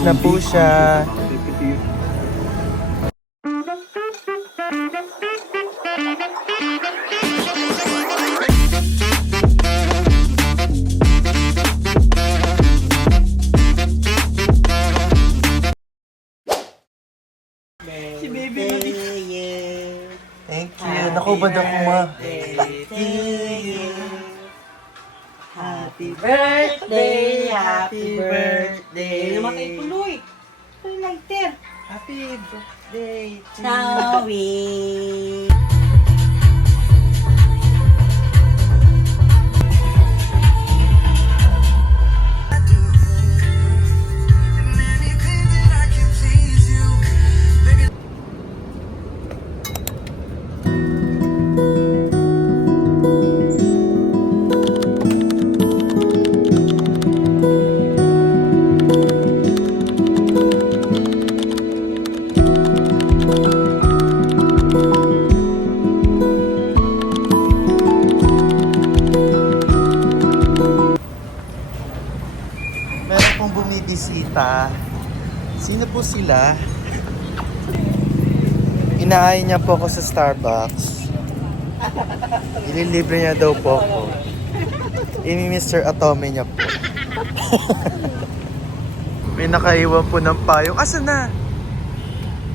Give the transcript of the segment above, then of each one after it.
Tapos na po siya. Si baby mo di. Thank you. Nakubad ako ma. Happy birthday, happy birthday. Namatay tuloy. Tuloy lighter. Happy birthday to Nawi. Meron pong bumibisita. Sino po sila? Inaaya niya po ako sa Starbucks. Ililibre niya daw po ako. Ini Mr. Atome niya po. May nakaiwan po ng payong. Asa na?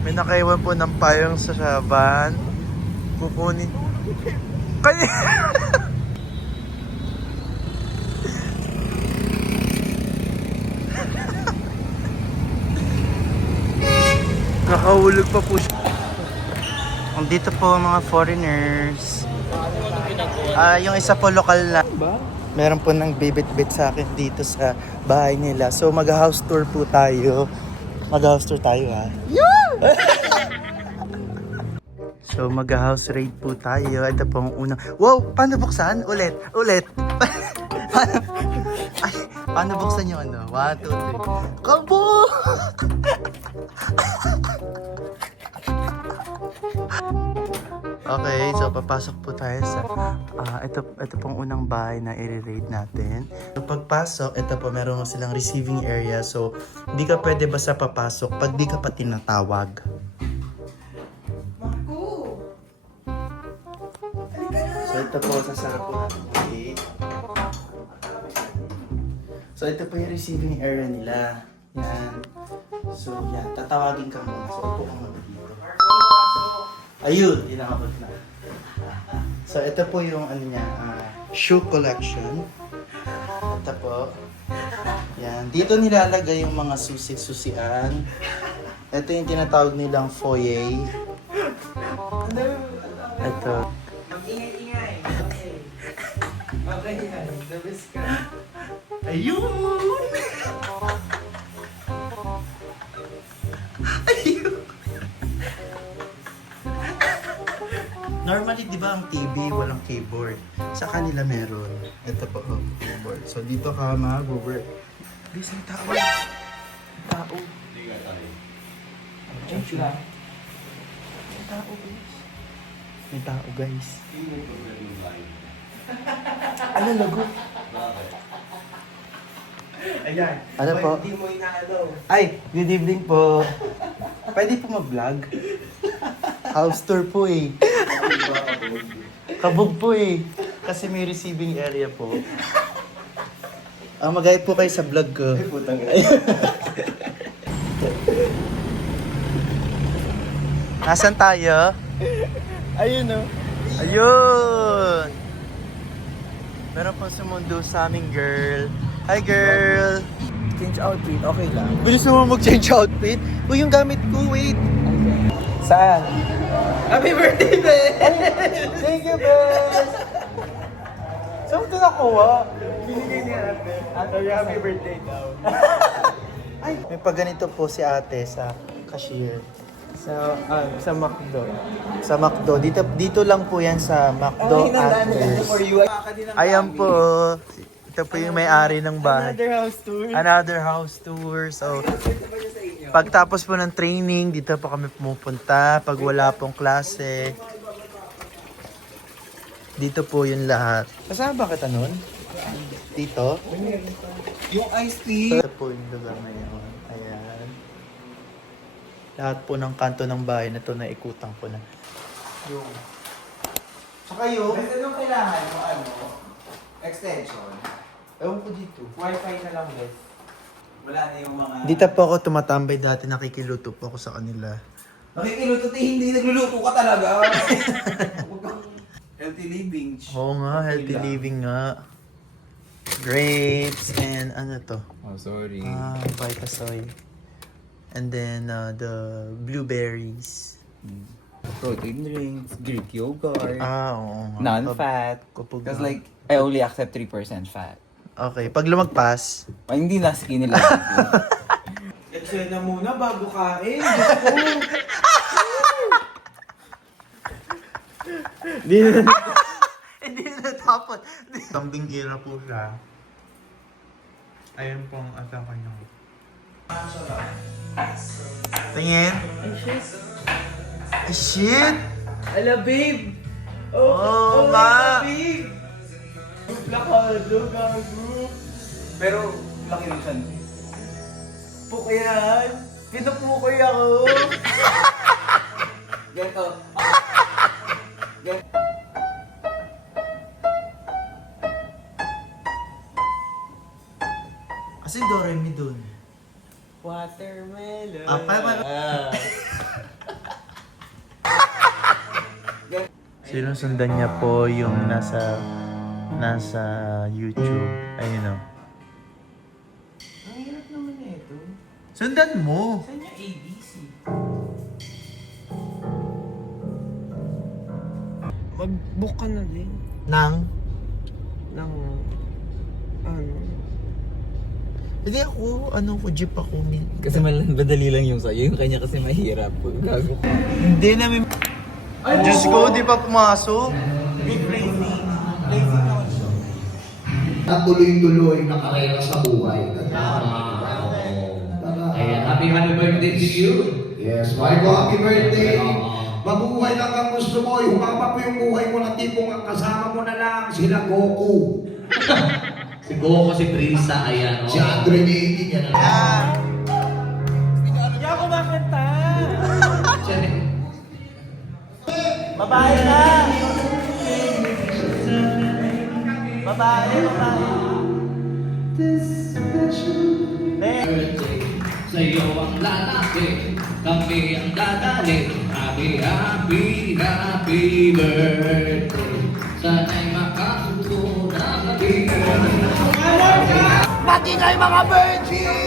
May nakaiwan po ng payong sa van. Kukunin. Kanya! Nakahulog pa po siya. Dito po mga foreigners. Yung isa po lokal na. Meron po nang bibit-bit sa akin dito sa bahay nila. So mag-house tour po tayo. Mag-house tour tayo ha. So mag-house raid po tayo. Ito po ang unang. Wow! Paano buksan? Ulit! Paano buksan yung ano? 1, 2, 3. Kabo! Okay, so papasok po tayo sa ito pong unang bahay na i-raid natin. So pagpasok, ito po meron silang receiving area. So hindi ka pwede basta papasok pag di ka pa tinatawag. So ito po, sasarap po natin. Okay. So ito po yung receiving area nila. Yan. So yan, tatawagin ka muna. So upo ka muna dito. Ayun, inakabot na. So ito po yung ano niya, shoe collection. Ito po. Yan, dito nilalagay yung mga susi-susian. Ito yung tinatawag nilang foyer. Ito. Ingay-ingay. Okay yan. The best ka. Ayun! Ayun! Normally, di ba ang TV walang keyboard? Sa kanila meron. Ito po, keyboard. So, dito ka mag-work. Guys, may tao. May tao. May tao, guys. May tao, guys. Ano, lago? Ayan. Ano po? Hindi mo inaalaw. Ay, good evening po. Pwede po mag-vlog? House tour po eh. Kabog po eh. Kasi may receiving area po. Magaya po kayo sa vlog ko. Ay, putang Nasaan tayo? Ayun o. Ayun! Meron po sumundo sa aming girl. Hi girl! Change outfit, okay lang. Bilis naman mag-change outfit. Uy, yung gamit ko, wait. Saan? Happy birthday, Ben! Thank you, best! Saan mo ito nakuha? Binigay ni ate. Ate, happy birthday daw. Ay, may pagganito po si ate sa cashier. Sa McDo. Sa McDo. Dito lang po yan sa McDo Antlers. for you. Ayan po. Ito po yung may-ari ng bahay. Another house tour. Another house tour. So, pagtapos po ng training, dito po kami pumupunta. Pag wala pong klase. Dito po yung lahat. Kasama ba kita nun? Dito? Yung iced tea. Ito po yung lugar na yun. Ayan. Lahat po ng kanto ng bahay na to na ikutan ko na. Yung... Tsaka yung... Basta nung kailangan mo, extension. Ewan ko dito. Wi-Fi na lang, bes. Wala na yung mga... Dito po ako tumatambay dati, nakikiluto po ako sa kanila. Nakikiluto, hindi nagluluto ka talaga. Healthy living. Oo nga, healthy lang. living nga. Grapes and ano to? Oh, sorry. Vitasoy. And then the blueberries. Protein drinks, Greek yogurt, Oo nga. non-fat. Kapag- Because like, I only accept 3% fat. Okay, pag lumagpas, Ay, hindi na skinny lang. Eksena muna bago kain. Diyos ko. hindi na natapon. Kambing gira po siya. Ayun pong atake niyo. Tingin. Ay, shit! Ala, babe. Oo nga. babe. Lakado, gago. Pero, laki rin siya. Puko yan. Pinupukoy ako. Ganito. Kasi Doremi dun. Watermelon. Sinusundan niya po yung nasa YouTube. Ayun o. Ang hirap naman na ito. Sundan mo! Saan yung ABC? Mag-book ka na din. Nang? Ng... Ano? Hindi ako, jeep ako. Kasi madali lang yung sa'yo. Yung kanya kasi mahirap. Gago. Hindi namin... Ay, Diyos ko, di pa pumasok. At tuloy-tuloy na karera sa buhay. Ayan, happy birthday to you. Yes, Michael, happy birthday. Mabuhay lang ang gusto mo. Humaba po yung buhay mo na tipong ang kasama mo na lang sila Goku. Si Goku, si Brisa, ayan. Si Andre Nady, yan na. Hindi ako makanta. Siya- Babae na! Babae. birthday. Sa iyo ang lalaki, kami ang dadali. Happy, happy, happy birthday. Sana'y makasuto na kami. Matingay mga virgin!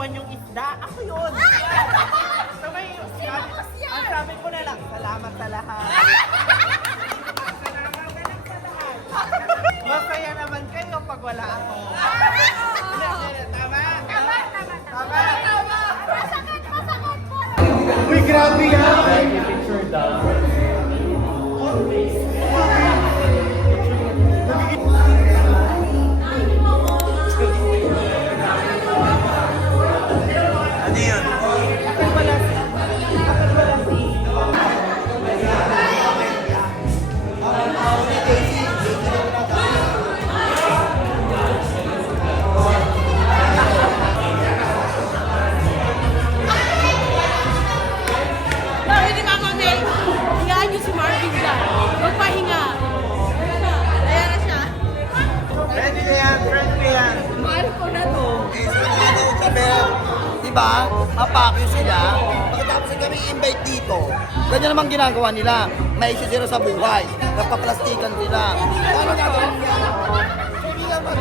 iniwan yung isda. Ako yun. Sabay, ang sabi ko na lang, salamat sa lahat. Masaya naman kayo pag wala ako. Tama? Uy, grabe yan! Ano yun? Bakit di Mama Mel? Hiyaan niyo si Marvin dyan. Magpahinga. Ayan na siya. Ready na yan, friend ko yan. Mahal ko na to. Diba? Apakyo sila. Pagkatapos kami i-invite dito, ganyan naman ginagawa nila. May issue sila sa buhay. Nagpaplastikan sila. Ano gagawin nila? Hindi naman.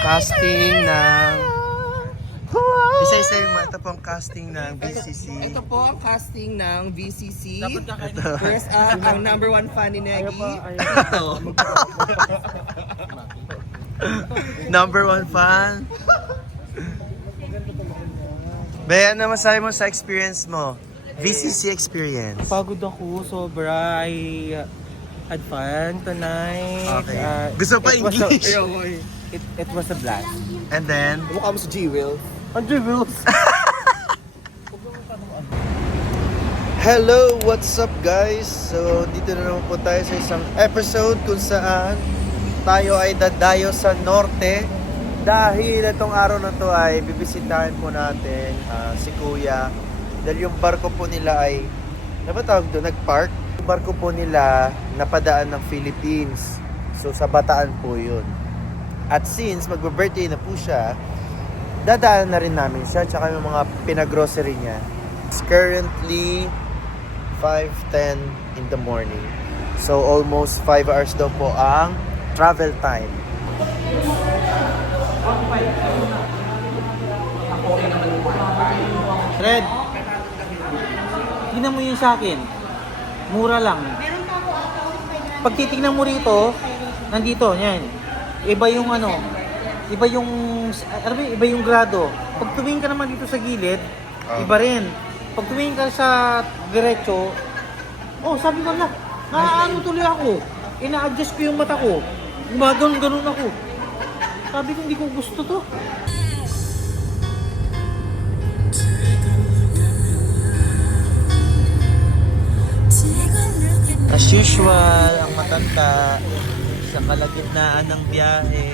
Casting ng... Isa-isa mo, ito pong casting ng BCC. Ito po ang casting ng VCC. Where's ang number one fan ni Negi? Number one fan. Be, ano masabi mo sa experience mo? VCC experience. Pagod ako, sobra. I had fun tonight. Okay. Gusto pa it was English? It was a blast. And then? Mukha mo si G-Will. Hello, what's up guys? So, dito na naman po tayo sa isang episode kung saan tayo ay dadayo sa norte dahil itong araw na to ay bibisitahin po natin si Kuya dahil yung barko po nila ay tawag doon, nag-park. Yung barko po nila napadaan ng Philippines. So, sa Bataan po yun. At since magbe-birthday na po siya, dadaan na rin namin siya tsaka yung mga pinag-grocery niya. It's currently 5:10 in the morning. So almost 5 hours daw po ang travel time. Red, tignan mo yun sa akin. Mura lang. Pag titignan mo rito, nandito, yan. Iba yung iba yung grado. Pag tumingin ka naman dito sa gilid, iba rin. Pag tumingin ka sa diretso, sabi ko na, naaano tuloy ako. Ina-adjust ko yung mata ko. Ganun ako. Sabi ko, hindi ko gusto to. As usual, ang matanda sa kalagitnaan ng biyahe.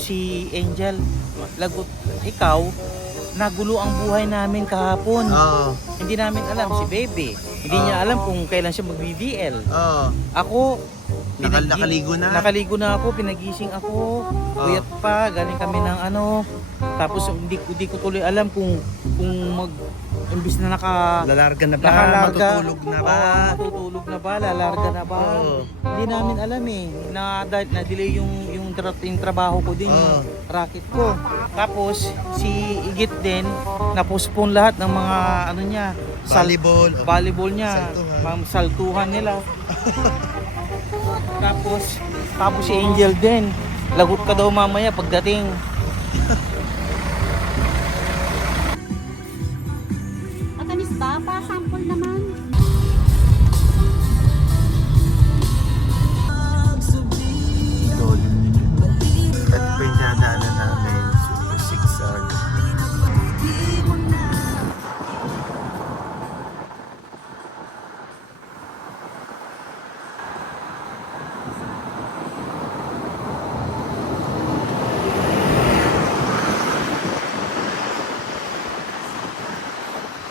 Si Angel, lagot, ikaw, nagulo ang buhay namin kahapon. Hindi namin alam si Bebe. Hindi niya alam kung kailan siya mag-BBL. Ako, Nakaligo na? Nakaligo na ako, pinagising ako. Puyat pa, galing kami ng ano. Tapos hindi ko tuloy alam kung imbis na Lalarga na ba? nakalarga. Matutulog na ba? Oo, matutulog na ba? Lalarga na ba? Oo. Hindi namin alam eh. Na-delay yung trabaho ko din, yung racket ko. Tapos, si Igit din, na-postpone lahat ng mga ano niya. Volleyball niya. Saltuhan. Saltuhan nila. Tapos si Angel din. Lagot ka daw mamaya pagdating. Matamis ba? Pa-sample naman. At po yung dadaanan namin sa Sigsag.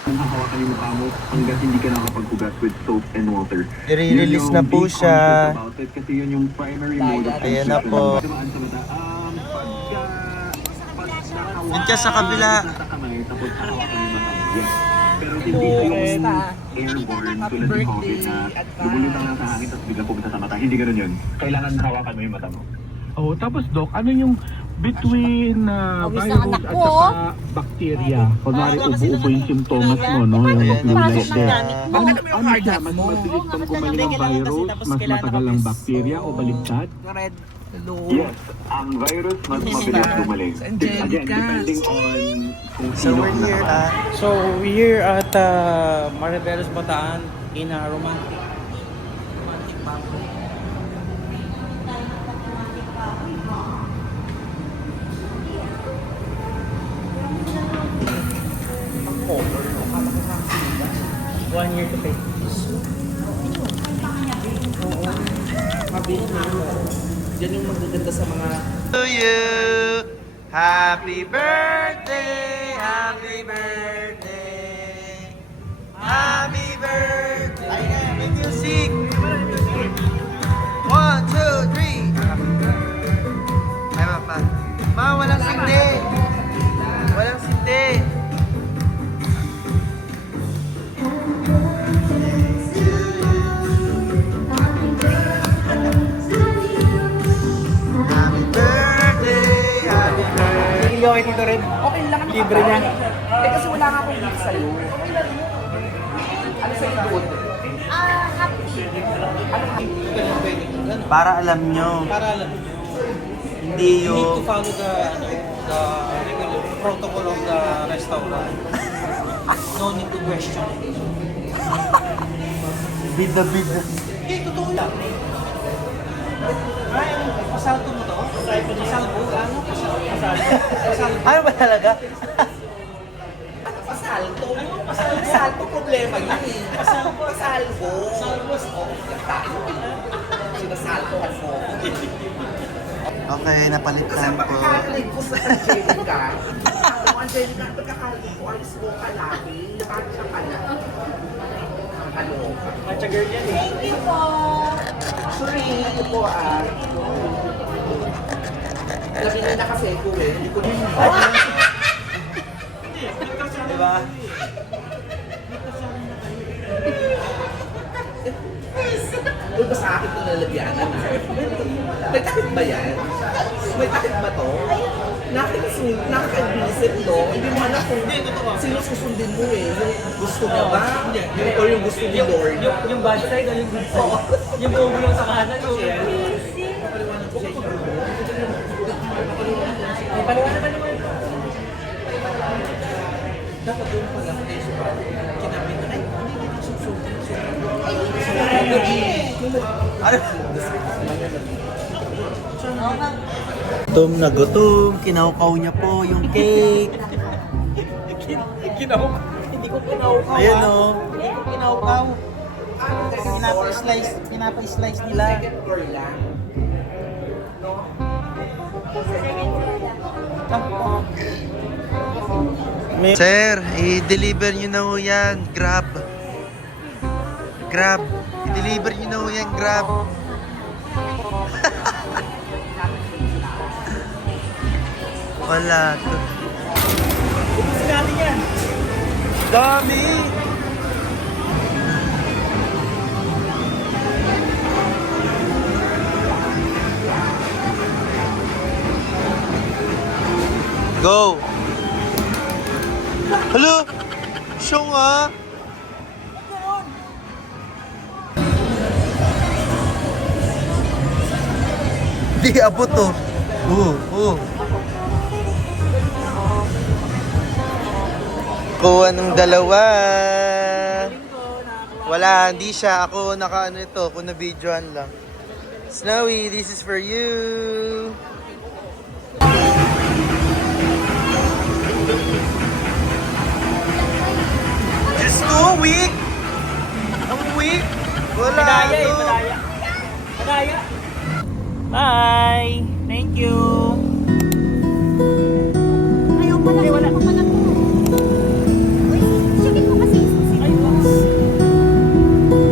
hahawakan yung mukha mo hanggat hindi ka nakapaghugas with soap and water. I-release na po Be siya. conscious about it kasi yun yung primary mode of Ayan na po. Dumaan sa mata. Yun ka sa kabila. Sa kamay, tapos hahawakan yung mata mo. Yes. Pero hindi yung airborne tulad ng COVID na lumulutang lang sa hangin tapos bigla pupunta sa mata. Hindi ganun yun. Kailangan hawakan mo yung mata mo. Oh, tapos Doc, ano yung between Awis ng virus anak at ko. saka bacteria? Kunwari ubo-ubo yung symptoms mo, no? Yung Ayan. flu like Pasok ng that. gamit mo. Ano siya? Mas mabilis bang gumaling ang virus? Mas matagal ang bacteria o baliktad? Yes, ang virus mas mabilis gumaling. Again, depending on kung So sino we're ang here at So, we're here at Maribeles Bataan in a romantic mango. One year to pay. Mabilis na yun. Yan yung magaganda sa mga to you. Happy birthday, happy birthday, happy birthday. Ay, may music. 1, 2, 3. Ay, mapa. Ma, walang sindi. Walang sindi. Happy birthday, happy birthday. Hindi kay Tito Red. Okay lang naman. Libre niya. Eh kasi wala nga akong gift sa'yo. Ano sa'yo doon? Para alam nyo, Para alam niyo. hindi You need to yung... follow the regular protocol of the restaurant. No need to question. Bida-bida. Hindi, totoo lang. Ay, pasalto mo to? Pasalto? Ano? Pasalto? Ano ba talaga? Pasalto. Pasalto problema yun eh. Pasalto. Pasalto. Oh, tayo. Sinasaltohan mo. Okay, napalitan ko. Pagkakarinig ko sa Angelica. Angelica, pagkakarinig ko, alis mo ka lagi. Bakit siya pala? Nakakaloka. Thank you po. Sorry, ito po Labi na kasi ko eh. Hindi ko din. Diba? Doon ba sa akin ito nalagyanan? May takip ba yan? May takip ba to? Nakaka-advisip to. Hindi mo alam kung sino susundin mo eh. Yung gusto mo ba? Or yung gusto ni Lord? Yung bad side o yung good side? Yung buong lang sa kanan o yan? Paliwanag ba naman? Dapat doon pala kayo sa kinabit na ay, hindi susundin. Gutom na gutom, kinaukaw niya po yung cake. Hindi ko kinaukaw. Ayun o. Hindi ko kinaukaw. Pinapa-slice nila. Or lang. Sir, i-deliver nyo na ho yan. Grab. Grab. I-deliver nyo na ho yan. Grab. Wala. Dami! Go! Hello! Siya nga! Di abot to. Kuha ng dalawa. Wala, hindi siya. Ako naka-ano ito. Ako na-videoan lang. Snowy, this is for you. Just go, weak! Ang weak! Wala to. Bye! Thank you! Ayaw pala, wala ko pala po. Uy, sige ko kasi. Ay, boss.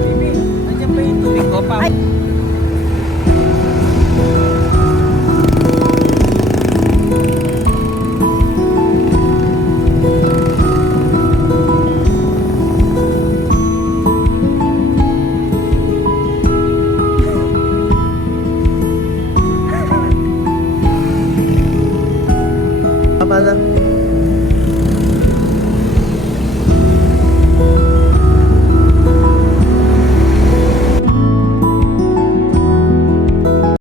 Baby, nandiyan pa yung tubig ko pa. Pala.